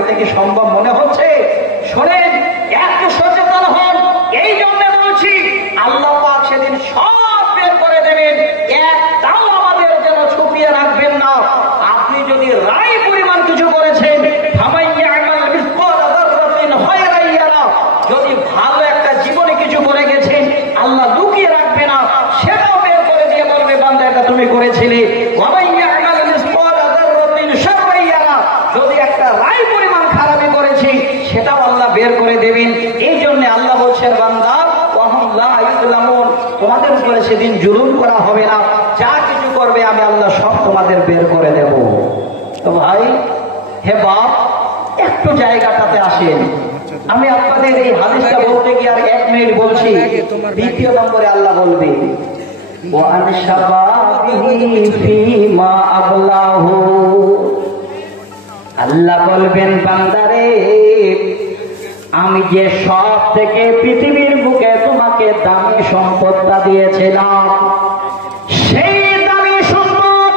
এটা কি সম্ভব মনে হচ্ছে? শোনেন, একটু সচেতন হন। এই জন্য বলছি, আল্লাহ পাক সেদিন সব বের করে দেবেন, একটাও আমাদের যেন ছুপিয়ে রাখবেন না। আপনি যদি রায় পরিমাণ কিছু করেছেন, যদি ভালো একটা জীবনে কিছু করে গেছেন, আল্লাহ লুকিয়ে রাখবে না, সেটাও বের করে দিয়ে বলবে বান্দা এটা তুমি করেছিলে। যদি একটা রায় পরিমাণ খারাপি করেছি, সেটাও আল্লাহ বের করে দেবেন। এই জন্য আল্লাহ বলছেন, বান্দা তোমাদের উপরে সেদিন জুলুম করা হবে না, যা কিছু করবে আমি আল্লাহ সব তোমাদের বের করে দেব। তো ভাই, হে বাপ, একটু জায়গাটাতে আসেন। আমি আপনাদের এই হাদিসটা বলতে গিয়ে আর 1 মিনিট বলছি। দ্বিতীয় নম্বরে আল্লাহ বলবে, আল্লাহ বলবেন, বান্দারে আমি যে সব থেকে পৃথিবীর বুকে তোমাকে দামি সম্পদটা দিয়েছিলাম, সেই দামি সম্পদ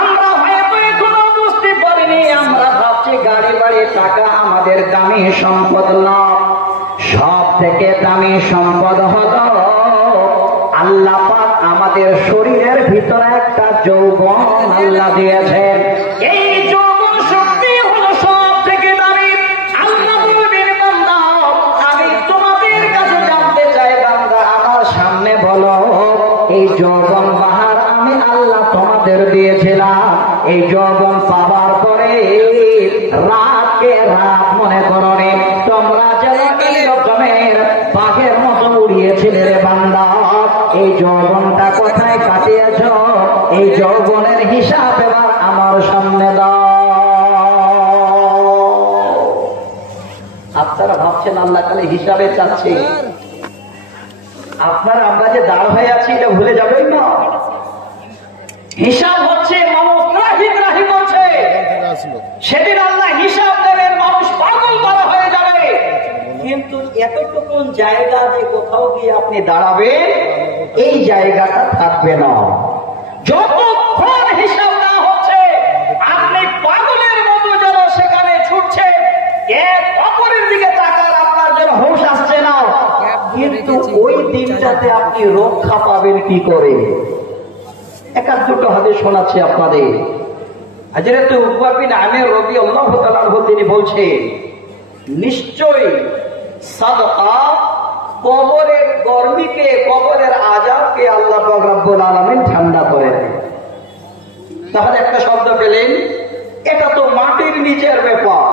আমরা হয়তো এখনো বুঝতে পারিনি। আমরা ভাবছি গাড়ি বাড়ি টাকা আমাদের দামি সম্পদ না। সব থেকে দামি সম্পদ হলো আল্লাহ পাক আমাদের শরীরের ভিতরে একটা যৌবন আল্লাহ দিয়েছেন। এই যৌবন শক্তি হলো সব থেকে দামি। আল্লাহ বলবেন, বান্দা আমি তোমাদের কাছে জানতে চাই, বান্দা আমার সামনে বলো, এই যৌবন বাহার আমি আল্লাহ তোমাদের দিয়েছিলাম। এই যৌবন পাওয়ার পরে রাতকে রাত মনে করো রে, তোমরা যেন এই রকমের বাঘের মতো উড়িয়েছিলে রে বান্দা। এই যৌবনটা কোথায় কাটিয়েছ? এই যৌবনের হিসাব এবার আমার সামনে দাও। আপনারা ভাবছেন আল্লাহ খালি হিসাবে চাচ্ছে। আপনারা আমরা যে দাঁড় হয়ে আছি এটা ভুলে যাবেন না। হিসাব হচ্ছে, মানুষ রাহি করছে, সেদিন আল্লাহ হিসাব দেবেন, মানুষ পাগল করা হয়ে যাবে। কিন্তু এতটুকু জায়গা যে কোথাও গিয়ে আপনি দাঁড়াবেন, এই জায়গাটা থাকবে না। যতক্ষণ হিসাব না হচ্ছে, আপনি পাগলের মতো যেন সেখানে ছুটছেন, এক অপরের দিকে তাকার আপনার যেন হুঁশ আসছে না। কিন্তু ওই দিনটাতে আপনি রক্ষা পাবেন কি করে? এক দুটো হাদিস শোনাচ্ছি আপনাদের। হযরত উকবা বিন আমির রাদিয়াল্লাহু তাআলা আনহু তিনি বলছেন, নিশ্চয় সাদকা কবরের গরমিকে, কবরের আযাবকে আল্লাহ পাক রব্বুল আলামিন ঠান্ডা করে দেন। তাহলে একটা শব্দ পেলেন, এটা তো মাটির নিচের ব্যাপার।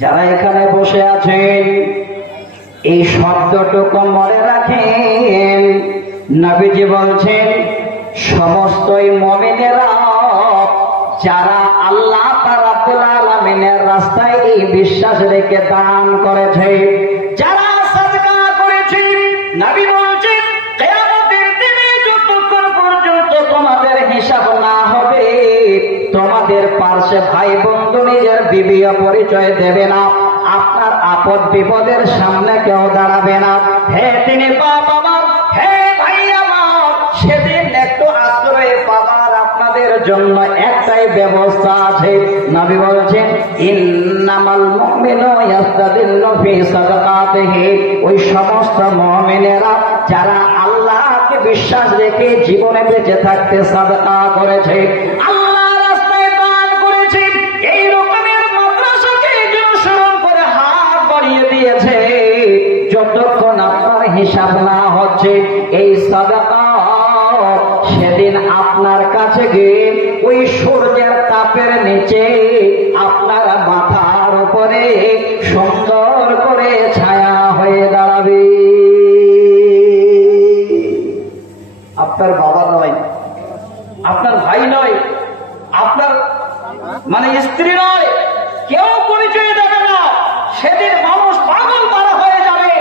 যারা এখানে বসে আছেন, এই শব্দটুকু মনে রাখেন। নবীজি বলছেন, সমস্ত মুমিনেরা যারা আল্লাহ রাব্বুল আলামিনের রাস্তায় এই বিশ্বাস রেখে দান করেছে, যারা সাদকা করেছে, নবী বলছেন কিয়ামতের দিনে যতক্ষণ পর্যন্ত তোমাদের হিসাব না হবে, তোমাদের পাশে ভাই বন্ধু নিজের বিবিও পরিচয় দেবে না, আপনার আপদ বিপদের সামনে কেউ দাঁড়াবে না। হে তিনি বাবা, হে ভাই আমার, সেদিন একটু আশ্রয় পাবার আপনাদের জন্য একটাই ব্যবস্থা আছে। নবী বলছেন, ইন্নামাল মুমিনুনা ইয়াস্তাদিল্লু ফি সাদাকাতিহি, ওই সমস্ত মুমিনেরা যারা আল্লাহকে বিশ্বাস রেখে জীবনে বেঁচে থাকতে সাদকা করেছে, আল্লাহর রাস্তায় দান করেছে, এই রকমের মাদ্রাসাকে অনুসরণ করে হাত বাড়িয়ে দিয়েছে, যতক্ষণ আপনার হিসাব না হচ্ছে এই সাদাকা, সেদিন আপনার কাছে গিয়ে ওই সূর্যের তাপের নিচে আপনার মাথার উপরে সুন্দর করে ছায়া হয়ে দাঁড়াবে। আপনার বাবা নয়, আপনার ভাই নয়, আপনার মানে স্ত্রী নয়, কেউ পরিচয় দেবে না। সেদিন মানুষ পাগল করা হয়ে যাবে।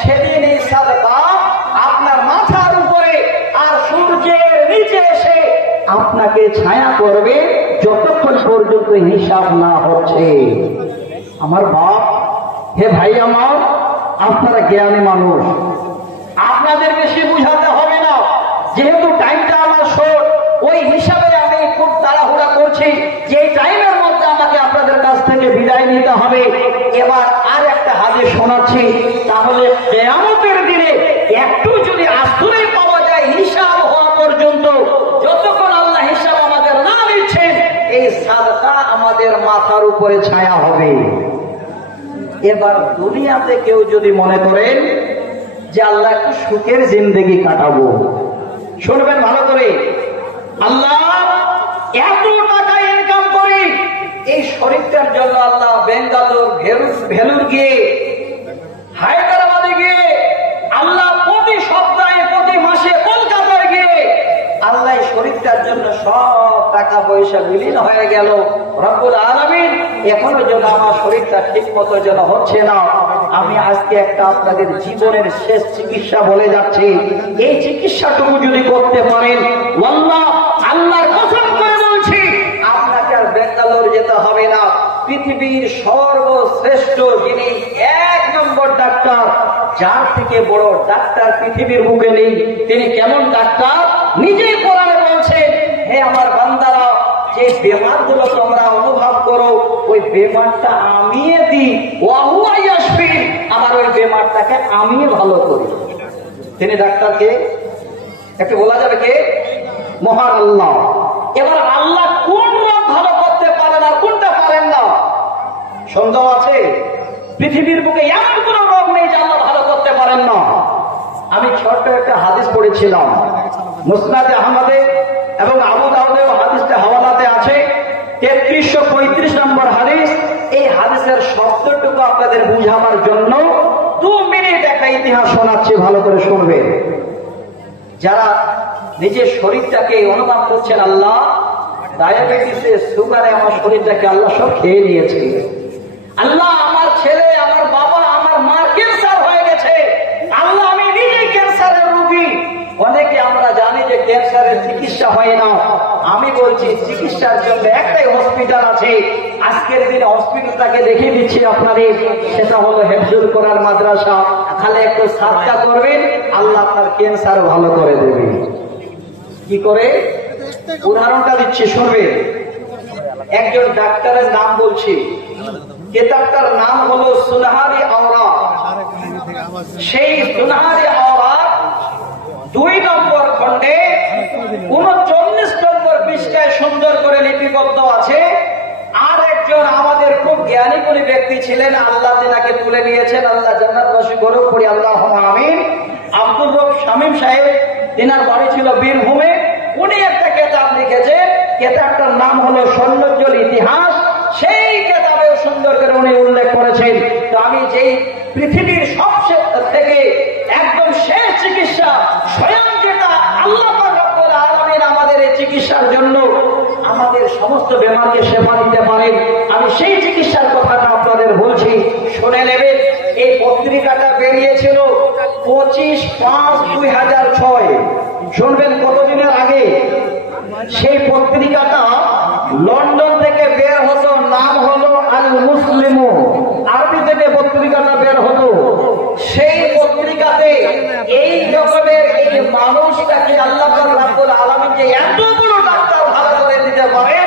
সেদিন এই সাদকা আপনার মাথার উপরে আর সূর্যের নিচে এসে আপনাকে ছায়া করবে, যতক্ষণ পর্যন্ত হিসাব না হচ্ছে। আমার বাপ, হে ভাই আমার, আপনারা জ্ঞানী মানুষ, আপনাদের বেশি বুঝাতে হবে না। যেহেতু টাইমটা আমার শর্ট, ওই হিসাবে আমি খুব তাড়াহুড়া করছি যে টাইমের মধ্যে আমাকে আপনাদের কাছ থেকে নিতে হবে। এবার আর একটা হাদিস শোনাচ্ছি, তাহলে কিয়ামতের দিনে একটু যদি আশ্রয় পাওয়া যায় হিসাব হওয়া পর্যন্ত, যতক্ষণ আল্লাহ হিসাব আমাদের না নিচ্ছেন, এই সাদকা আমাদের মাথার উপরে ছায়া হবে। এবার দুনিয়াতে কেউ যদি মনে করেন যে আল্লাহ একটু সুখের জিন্দেগি কাটাবো, শুনবেন ভালো করে, আল্লাহ এত টাকা ইনকাম করি, এই শরীরটার জন্য আল্লাহ বেঙ্গালোর ভেলুর গিয়ে, হায়দ্রাবাদে গিয়ে, আল্লাহ প্রতি সপ্তাহে প্রতি মাসে কলকাতায় গিয়ে আল্লাহ শরীরটার জন্য সব টাকা পয়সা বিলীন হয়ে গেল। রব্বুল আলামিন এখনো যেন আমার শরীরটা ঠিক মতো যেন হচ্ছে না। আমি আজকে একটা আপনাদের জীবনের শেষ চিকিৎসা বলে যাচ্ছি, এই চিকিৎসাটুকু যদি করতে পারেন, আল্লাহ আল্লাহর কসম করে বলছি, আপনাকে আর বেঙ্গালোর যেতে হবে না। পৃথিবীর সর্বশ্রেষ্ঠ যিনি 1 নম্বর ডাক্তার, যার থেকে বড় ডাক্তার পৃথিবীর বুকে নেই, তিনি কেমন ডাক্তার নিজেই কোরআনে বলছেন, হে আমার বান্দারা, যে বেমারগুলো তোমরা অনুভব করো, ওই বেমারটা আমিয়ে দিই, ওয়াহুয়া ইয়াশফি, আমার ওই বেমারটাকে আমি ভালো করি। তিনি ডাক্তারকে একটু বলা যাবে কে? মহান আল্লাহ। এবার আল্লাহ কোন রোগ ভালো করতে পারেন আর কোনটা পারেন না, সন্দেহ আছে? পৃথিবীর বুকে এমন কোন রোগ নেই যে আল্লাহ ভালো করতে পারেন না। আমি ছোট্ট একটা হাদিস পড়েছিলাম, মুসনাদে আহমদে এবং আবু দাউদেও হাদিসটা হাওয়ালাতে আছে, 3335 নম্বর হাদিস। এই হাদিসের শব্দটুকু আপনাদের বুঝাবার জন্য 2 মিনিট একটা ইতিহাস শোনাচ্ছি, ভালো করে শুনবেন। যারা নিজের শরীরটাকে অনুভব করছেন, আল্লাহ ডায়াবেটিসে, সুগারে আমার শরীরটাকে আল্লাহ সব খেয়ে নিয়েছে, আল্লাহ আমার ছেলে, আমার বাবা, আমার মা ক্যান্সার হয়ে গেছে, আল্লাহ আমি নিজে ক্যান্সারের রোগী। অনেকে আমরা জানি যে ক্যান্সারের চিকিৎসা হয় না। আমি বলছি চিকিৎসার জন্য একটাই হসপিটাল আছে, আজকের দিনে হসপিটালটাকে দেখিয়ে দিচ্ছি আপনাদের, সেটা হলো হেফজুল কোরআন মাদ্রাসা। খালি একটু সাদকা করবেন, আল্লাহ আপনার ক্যান্সার ভালো করে দেবে। কি করে? উদাহরণটা দিচ্ছি, শুনবেন। একজন ডাক্তারের নাম বলছি, কিতাবটার নাম হলো সুনহারি আওরাত। সেই সুনহারি আওরাত 2 নম্বর খণ্ডে 39 নম্বর পৃষ্ঠায় সুন্দর করে লিপিবদ্ধ আছে। আর একজন আমাদের খুব জ্ঞানী গুণী ব্যক্তি ছিলেন, আল্লাহ তেনাকে তুলে নিয়েছেন, আল্লাহ জান্নাতবাসী করুক, পড়ি আল্লাহুম্মা আমিন। আব্দুর রব শামীম সাহেব, তেনার বাড়ি ছিল বীরভূমে। উনি একটা কিতাব লিখেছেন, কিতাবটার নাম হলো সৌন্দর্যের ইতিহাস। সেই কিতাবেও সুন্দর করে উনি উল্লেখ করেছেন। তো আমি যেই পৃথিবীর সবচেয়ে থেকে একদম শেষ চিকিৎসা, স্বয়ং যেটা আল্লাহ রাব্বুল আলামিন আমাদের এই চিকিৎসার জন্য আমাদের সমস্ত বেমারকে সেবা দিতে পারেন, আমি সেই চিকিৎসার কথাটা আপনাদের বলছি, শুনে নেবেন। এই পত্রিকাটা বেরিয়েছিল 25/5/2006, শুনবেন কতদিনের আগে। সেই পত্রিকাটা লন্ডন থেকে বের হতো, নাম হলো আল মুসলিম, আরবি থেকে পত্রিকাটা বের হতো। সেই পত্রিকাতে এই রকমের এই মানুষটাকে আল্লাহ রাব্বুল আলামিন যে এত বড় ডাক্তার ভালো করে দিতে পারে,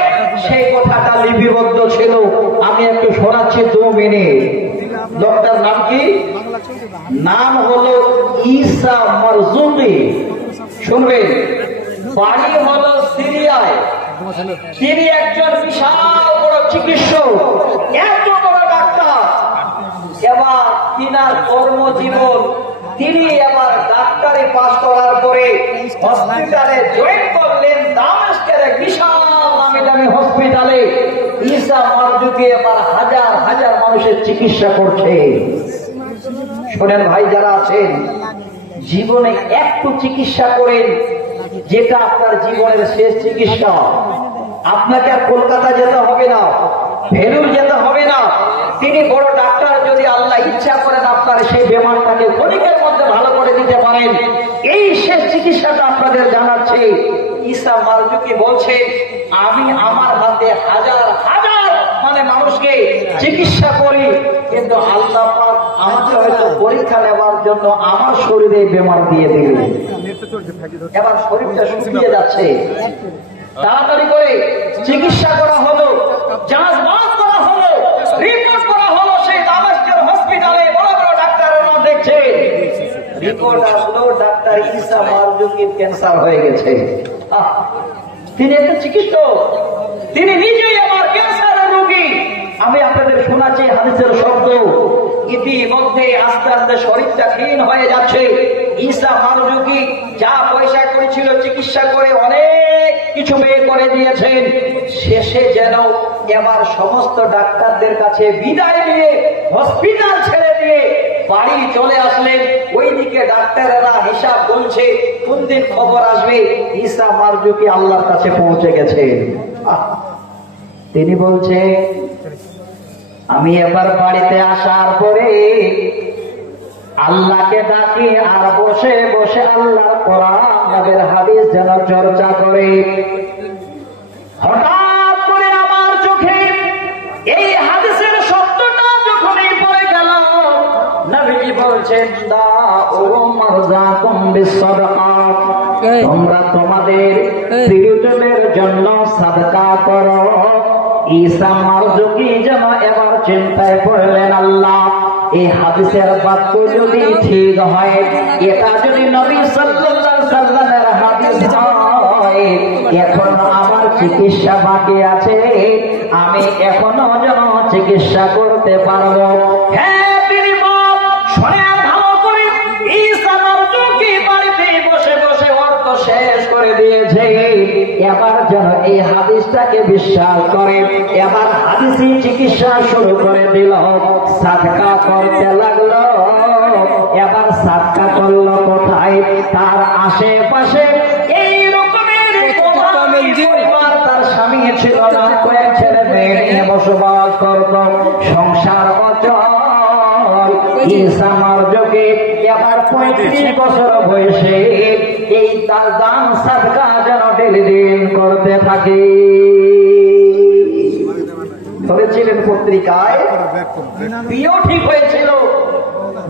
সেই কথাটা লিপিবদ্ধ ছিল। আমি একটু শোনাচ্ছি 2 মিনিট। লোকটার নাম কি? নাম হলো ঈসা মারজুকি, শুনবেন। বাড়ি হলো সিরিয়ায়। তিনি একজন বিশাল বড় চিকিৎসক, এত বড় ডাক্তার। এবার তিনার কর্মজীবন, তিনি এবার ডাক্তারি পাস করার পরে হসপিটালে জয়েন করলেন, দামেস্কের এক বিশাল নামি দামি হসপিটালে। ঈসা মারজুকি এবার হাজার হাজার মানুষের চিকিৎসা করছে। শোনেন ভাই যারা আছেন, জীবনে একটু চিকিৎসা করেন, যেটা আপনার জীবনের শেষ চিকিৎসা। আপনাকে আর কলকাতা যেতে হবে না, ভেলুর যেতে হবে না। তিনি বড় ডাক্তার, যদি আল্লাহ ইচ্ছা করেন আপনার সেই বেমারটাকে ক্ষণিকের মধ্যে ভালো করে দিতে পারেন। এই শেষ চিকিৎসাটা আপনাদের জানাচ্ছে। ঈসা মারজুকি বলছে, আমি আমার হাতে হাজার হাজার মানুষকে চিকিৎসা করি, কিন্তু আল্লাহ পাক আমাকে হয়তো পরীক্ষা নেওয়ার জন্য আমার শরীরে বেমার দিয়ে দিলেন। এবার শরীরটা শুকিয়ে যাচ্ছে, তাড়াতাড়ি করে চিকিৎসা করা হলো, যাঁচবাজ করা হলো, রিপোর্ট রিপোর্ট আসলো ডাক্তার ঈসা মারজুকির ক্যান্সার হয়ে গেছে। তিনি একটা চিকিৎসক, তিনি নিজেই আমার ক্যান্সারের রোগী। আমি আপনাদের শোনাচ্ছি হাদিসের শব্দ। ইতিমধ্যে আস্তে আস্তে শরীরটা ক্ষীণ হয়ে যাচ্ছে। ঈসা মারজুকি যা পয়সা করেছিল চিকিৎসা করে অনেক কিছু ব্যয় করে দিয়েছেন। শেষে যেন এবার সমস্ত ডাক্তারদের কাছে বিদায় নিয়ে হসপিটাল ছেড়ে দিয়ে বাড়ি চলে আসলেন। ওইদিকে ডাক্তারেরা হিসাব বলছে কোন দিন খবর আসবে ঈসা মারজুকি আল্লাহর কাছে পৌঁছে গেছে। তিনি বলছে আমি এবার বাড়িতে আসার পরে আল্লাহকে ডাকি আর বসে বসে আল্লাহর কোরআন নবীর হাদিস যেন চর্চা করে। হঠাৎ করে আমার চোখে এই হাদিসের শব্দটা যখনই পড়ে গেল, নবীজি বলছেন তোমরা তোমাদের প্রিয়জনের জন্য সাদকা করো। ঈসা মারজুকি যেন এবার চিন্তায় পড়লেন, আল্লাহ এই হাদিসের বাক্য যদি ঠিক হয়, এটা যদি নবী সাল্লাল্লাহু আলাইহি সাল্লামের হাদিস হয়, এখন আমার চিকিৎসা বাকি আছে, আমি এখনো যেন চিকিৎসা করতে পারবো। হ্যাঁ তিনি শোনেন ভালো করে, ঈসা মারজুকি বাড়িতে বসে বসে অর্থ শেষ করে দিয়েছে। এবার যেন এই হাদিসটাকে বিশ্বাস করে, এবার হাদিসি চিকিৎসা শুরু করে দিল, সাদকা করতে লাগলো। এবার সাদকা করলো কোথায়? তার আশেপাশে এই রকমের পরিবার, তার স্বামী ছিল না, কয়েক ছেলে মেয়ে নিয়ে বসবাস করত, সংসার অচল। ঈসা মারজুকি এবার 35 বছর বয়সে এই তার দান সাদকা যেন দিন করতে থাকে। ধরেছিলেন পত্রিকায়, বিয়ে ঠিক হয়েছিল,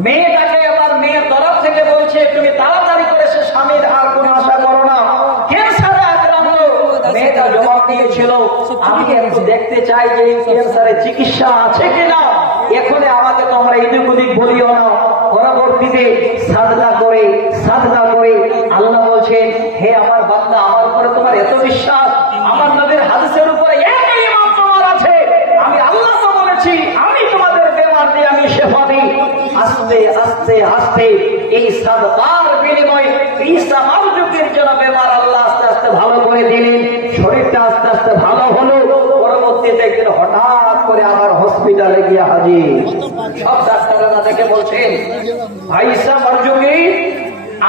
মেয়েটাকে এবার মেয়ের তরফ থেকে বলছে তুমি তাড়াতাড়ি করে সে স্বামীর আর কোন আশা করো না, ক্যান্সারে আক্রান্ত। মেয়েটা জবাব দিয়েছিল আমি দেখতে চাই যে এই ক্যান্সারের চিকিৎসা আছে কিনা, এখন আমাকে তোমরা এদিক ওদিক বলিও না। পরবর্তীতে সাদকা করে আল্লাহ বলছেন হে আমার বান্দা, আমার উপরে তোমার এত বিশ্বাস, আমার নবীর হাদিসের উপরে এত ঈমান তোমার আছে, আমি আল্লাহ তো বলেছি আমি তোমাদের বেমার দিয়ে আমি শেফা দিই। আস্তে আস্তে আস্তে এই সাদকার বিনিময়ে ঈসা মারজুকির জন্য বেমার আল্লাহ আস্তে আস্তে ভালো করে দিলেন, শরীরটা আস্তে আস্তে ভালো হলো। পরবর্তীতে একদিন হঠাৎ করে আবার হসপিটালে গিয়ে হাজির। সব ডাক্তাররা দেখে বলছেন ভাই ঈসা মারজুকি,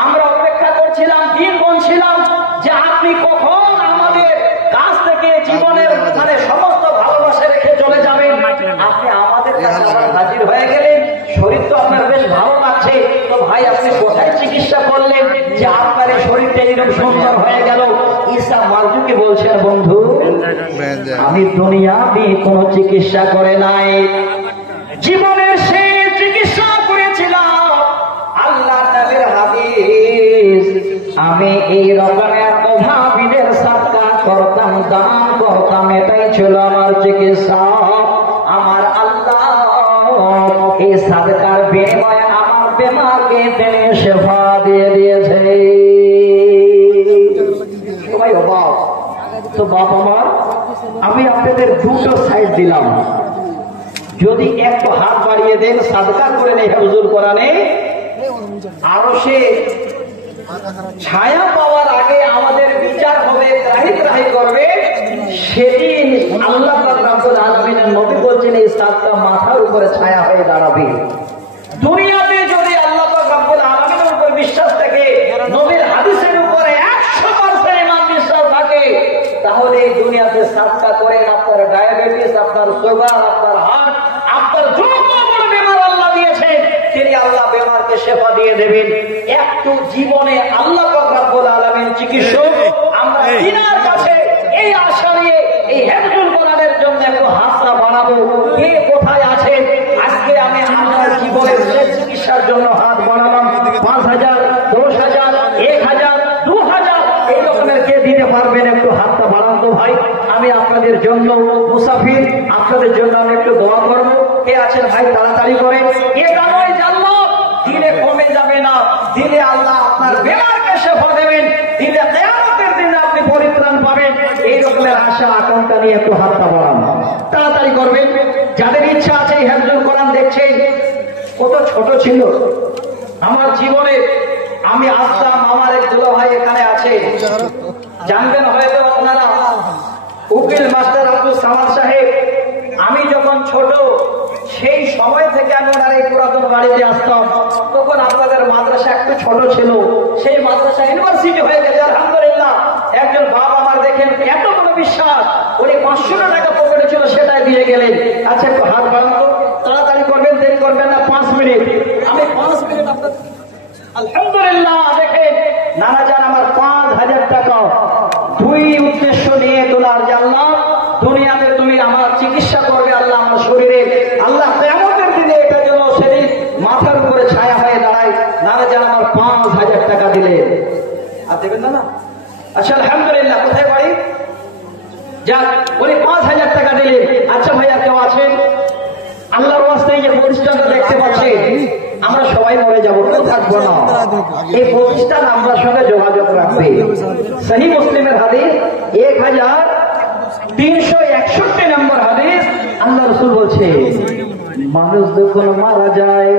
আমরা অপেক্ষা করছিলাম, দিন গুনছিলাম যে আপনি কখন আমাদের কাছ থেকে জীবনের মানে সমস্ত ভালোবাসা রেখে চলে যাবেন। আপনি আমাদের কাছে আবার হাজির হয়ে গেলেন, শরীর তো আপনার বেশ ভালো লাগছে, তো ভাই আপনি কোথায় চিকিৎসা করলেন যে আপনার এই শরীরটা এরকম সুন্দর হয়ে গেল? ঈসা মারজুকি বলছেন বন্ধু, আমি দুনিয়াতে কোনো চিকিৎসা করে নাই, জীবনের সেই চিকিৎসা করেছিলাম আল্লাহ নবীর হাদিস। আমি এই রকমের অভাবীদের সাদকা করতাম, দান করতাম, এটাই ছিল আমার চিকিৎসা। আমার আল্লাহ এই সাদকার বিনিময়ে আমার বেমারকে তিনি শেফা দিয়ে দিয়েছে। সবাই অবাক। তো বাপ আমার, আমি আপনাদের দুটো সাইড দিলাম, যদি একটু হাত বাড়িয়ে দেন সাদকা করে নেই হুজুর কোরআনে, আরো সে ছায়া পাওয়ার আগে আমাদের বিচার হবে, ত্রাহি করবে, সেদিন আল্লাহ রাব্বুল আলামিনের নবী বলছেন এই সাদকা মাথার উপরে ছায়া হয়ে দাঁড়াবে। দুনিয়াতে যদি আল্লাহ রাব্বুল আলামিনের উপর বিশ্বাস থাকে, নবীর হাদিসের উপরে 100% ঈমান বিশ্বাস থাকে, তাহলে দুনিয়াতে সাদকা করেন, আপনার ডায়াবেটিস, আপনার সুগার, আপনার হার্ট, আপনার যত বড় বেমার আল্লাহ দিয়েছেন, তিনি আল্লাহ বেমারকে শেফা দিয়ে দেবেন। একটু জীবনে আল্লাহ রাব্বুল আলামিন চিকিৎসক, আমরা তিনার কাছে এই আশা নিয়ে এই হেফজুল কোরআনের জন্য একটু হাতটা বাড়াবো। কে কোথায় আছে? আজকে আমি আমার জীবনের শেষ চিকিৎসার জন্য হাত বাড়ালাম। 5,000, 10,000, 1,000, 2,000 এই রকমের কে দিতে পারবেন? একটু হাতটা বাড়ান তো ভাই। আমি আপনাদের জন্য মুসাফির, আপনাদের জন্য আমি একটু দোয়া করবো। কে আছেন ভাই? তাড়াতাড়ি করে। এটা নয় জানলো দিনে কমে যাবে না, দিনে দিলে আল্লাহ আপনার বেমারকে শেফা দেবেন, দিলে কিয়ামতের দিনে আপনি পরিত্রাণ পাবেন। এই রকমের আশা আকাঙ্ক্ষা নিয়ে একটু হাতটা বাড়ান, তাড়াতাড়ি করবেন। যাদের ইচ্ছা আছে হিফজুল কোরআন দেখছেন, কত ছোট ছিল আমার জীবনে। আমি আসতাম, আমার এক দুলা ভাই এখানে আছে, জানবেন হয়তো আপনারা, উকিল মাস্টার আব্দুল সামাদ সাহেব। আমি যখন ছোট, সেই সময় থেকে আমি ওনার এই পুরাতন বাড়িতে আসতাম। তখন আপনাদের মাদ্রাসা একটু ছোট ছিল, সেই মাদ্রাসা ইউনিভার্সিটি হয়ে গেছে আলহামদুলিল্লাহ। একজন বাপ আমার দেখেন এত কোনো বিশ্বাস, উনি 500 টাকা পকেটে ছিল, সেটাই দিয়ে গেলেন। আচ্ছা একটু হাত বাড়ান তো, তাড়াতাড়ি করবেন, দেরি করবেন না, 5 মিনিট। আমি 5 মিনিট আপনার আলহামদুলিল্লাহ। দেখেন নানা জান আমার 5000 টাকা দুই উদ্দেশ্য নিয়ে তোলার, যে আল্লাহ দুনিয়াতে তুমি আমার চিকিৎসা করবে, আল্লাহ আমার শরীরে, আল্লাহ কিয়ামতের দিনে এটা যেন সেদিন মাথার উপরে ছায়া হয়ে দাঁড়ায়। নানা জান আমার 5000 টাকা দিলে, আর দেবেন না? আচ্ছা আলহামদুলিল্লাহ। কোথায় বাড়ি? যাক, উনি 5000 টাকা দিলেন। আচ্ছা ভাইয়া কেউ আছেন? আল্লাহর ওয়াস্তে যে প্রতিষ্ঠানটা দেখতে পাচ্ছেন, আমরা সবাই মরে যাবো, কেউ থাকবো না। এই প্রতিষ্ঠান আমরা সঙ্গে যোগাযোগ রাখবে। সহি মুসলিমের হাদিস 1361 নম্বর হাদিস, আল্লাহ রাসূল বলছে, মানুষ যখন মারা যায়,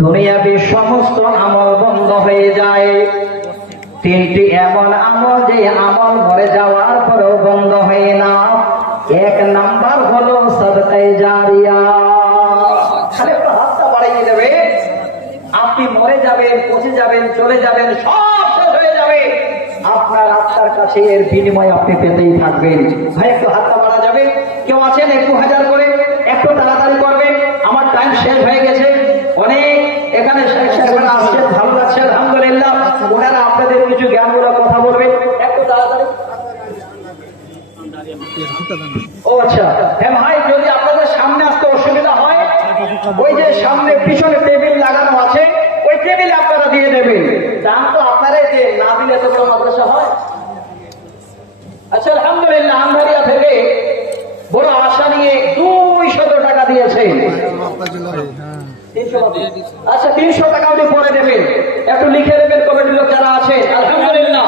দুনিয়াবি সমস্ত আমল বন্ধ হয়ে যায়। 3টি এমন আমল, যে আমল মরে যাওয়ার পরেও বন্ধ হয় না। 1 নাম্বার হলো সাদকায়ে জারিয়া। খালি একটু হাতটা বাড়িয়ে দেবে, আপনি মরে যাবেন, পচে যাবেন, চলে যাবেন, সব শেষ হয়ে যাবে, আপনার আত্মার কাছে এর বিনিময় আপনি পেতেই থাকবেন। ভাই একটু হাতটা বাড়া যাবে? কেউ আছেন? একটু 1000 করে, একটু তাড়াতাড়ি করবেন, আমার টাইম শেষ হয়ে গেছে। অনেক এখানে শেখ সাহেবরা আসছেন, ভালো লাগছে আলহামদুলিল্লাহ। ওনারা আপনাদের কিছু জ্ঞানমূলক কথা বলবেন, একটু তাড়াতাড়ি। ও আচ্ছা, হ্যাঁ ভাই, যদি আপনাদের সামনে আসতে অসুবিধা হয়, ওই যে সামনে পিছনে টেবিল লাগানো আছে, ওই টেবিলে আপনারা দিয়ে দেবেন। দাম তো আপনারাই যে, না দিলে তো কোনো মাদ্রাসা হয়? আচ্ছা আলহামদুলিল্লাহ। আন্ধারিয়া থেকে বড় আশা নিয়ে 200 টাকা দিয়েছেন। আচ্ছা 300 টাকা উনি পরে দেবেন, একটু লিখে দেবেন কমিটির লোক যারা আছে আলহামদুলিল্লাহ।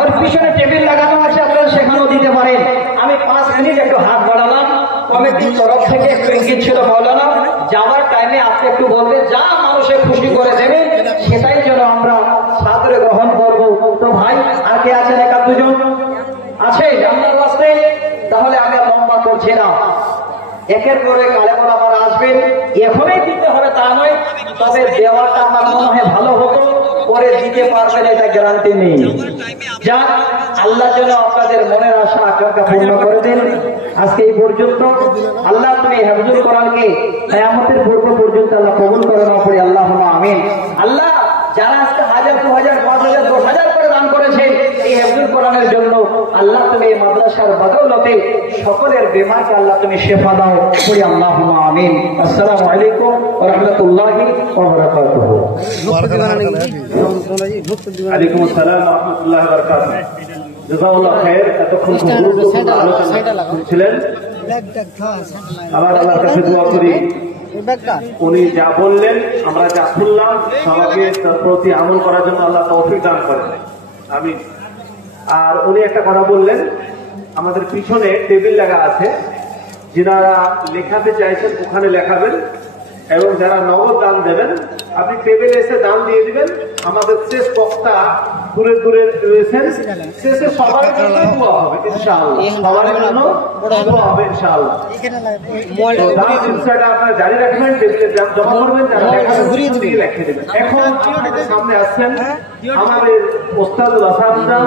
আর পিছনে টেবিল লাগানো আছে, আপনারা সেখানেও দিতে পারেন। আমি 5 মিনিট একটু হাত বাড়ালাম, কমিটির তরফ থেকে একটু ইঙ্গিত ছিল মাওলানা, যাওয়ার টাইমে আপনি একটু বলবেন, যা মানুষের খুশি করে দেবেন সেটাই যেন আমরা সাদরে গ্রহণ করবো। তো ভাই আর কে আছেন? 1-2 জন আছে আল্লাহর ওয়াস্তে? তাহলে আমি আর লম্বা করছি না, একের পরে কালেমন আমার আসবেন। এখনই দিতে হবে তা নয়, তবে দেওয়াটা আমার মনে হয় ভালো হতো, পরে দিতে পারবেন এটা গ্যারান্টি নেই। যাক, আল্লাহ যেন আপনাদের মনের আশা আকাঙ্ক্ষা পূর্ণ করে দেন। আজকে এই পর্যন্ত আল্লাহ তুমি হিফজুল কোরআনকে কিয়ামতের পূর্ব পর্যন্ত আল্লাহ কবুল করে নাও, পড়ি আল্লাহুম্মা আমিন। আল্লাহ যারা আজকে 1000, 2000, 5000, 10,000 করে দান করেছেন এই হিফজুল কোরআনের জন্য, আল্লাহ তুমি এই মাদ্রাসার বদৌলতে সকলের বেমারকে আল্লাহ তুমি শেফা দাও, পড়ি আল্লাহুম্মা আমিন। আসসালামু আলাইকুম ওয়া রাহমাতুল্লাহি ওয়া বারাকাতুহু। ওয়ালাইকুম আসসালাম ওয়া রাহমাতুল্লাহি ওয়া বারাকাতুহু। জাযাকাল্লাহু খাইর। এতক্ষণ গুরুত্বপূর্ণ আলোচনা শুনছিলেন। আমার আল্লাহর কাছে দোয়া করি, উনি যা বললেন, আমরা যা শুনলাম, সবাইকে তার প্রতি আমল করার জন্য আল্লাহ তৌফিক দান করেন। আমিন। আর উনি একটা কথা বললেন, আমাদের পিছনে টেবিল লাগা আছে, যারা লেখাতে চাইছেন ওখানে লেখাবেন, এবং যারা নগদ দান দেবেন আপনি টেবিলে এসে দান দিয়ে দিবেন। আমাদের শেষ বক্তা দূরে দূরে রয়েছেন, শেষে সবার জন্য দোয়া হবে ইনশাআল্লাহ, সবার জন্য দোয়া হবে ইনশাআল্লাহ। দান সিলসিলাটা আপনারা জারি রাখবেন, টেবিলে জমা করবেন, যারা লেখাবেন দিয়ে লিখে দেবেন। এখন আপনাদের সামনে আসছেন আমাদের ওস্তাদুল আসাদরা।